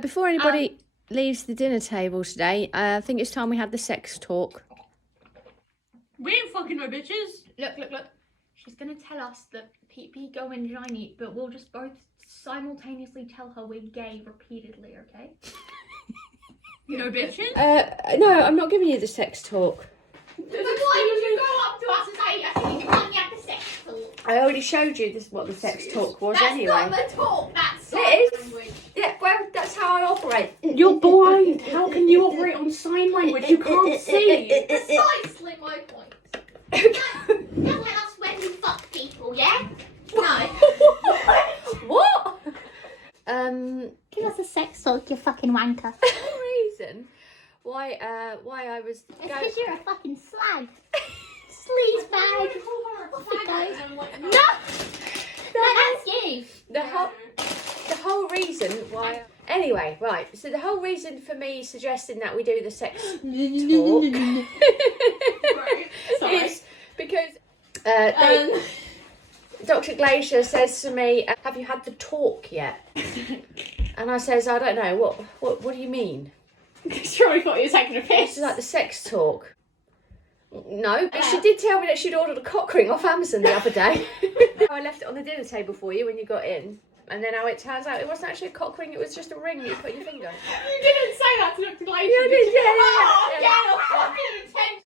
Before anybody leaves the dinner table today, I think it's time we had the sex talk. We ain't fucking no bitches. Look. She's gonna tell us that pee-pee go in Johnny, but we'll just both simultaneously tell her we're gay repeatedly, okay? No bitches? No, I'm not giving you the sex talk. But why did you go up to us and say, I think you can't have the sex talk? I already showed you what the sex talk was anyway. That's not the talk, that's sign It is. language. Yeah, well, that's how I operate. You're blind. How can you operate on sign language? You can't see. Precisely my point. Don't tell us when you fuck people, yeah? No. What? Give us a sex talk, you fucking wanker. Reason why I was It's because you're a fucking slag. Sleaze bag. Off it goes. No, that's you. the whole reason why. Anyway, right. So the whole reason for me suggesting that we do the sex talk is because Dr. Glacier says to me, "Have you had the talk yet?" And I says, "I don't know. What do you mean?" Sure, thought you were taking a piss. She's like, the sex talk. No, but she did tell me that she'd ordered a cock ring off Amazon the other day. I left it on the dinner table for you when you got in. And then how it turns out it wasn't actually a cock ring, it was just a ring that you put your finger on. You didn't say that to Dr. Glacier. Yeah, I did, yeah. Oh, yeah, fucking intense.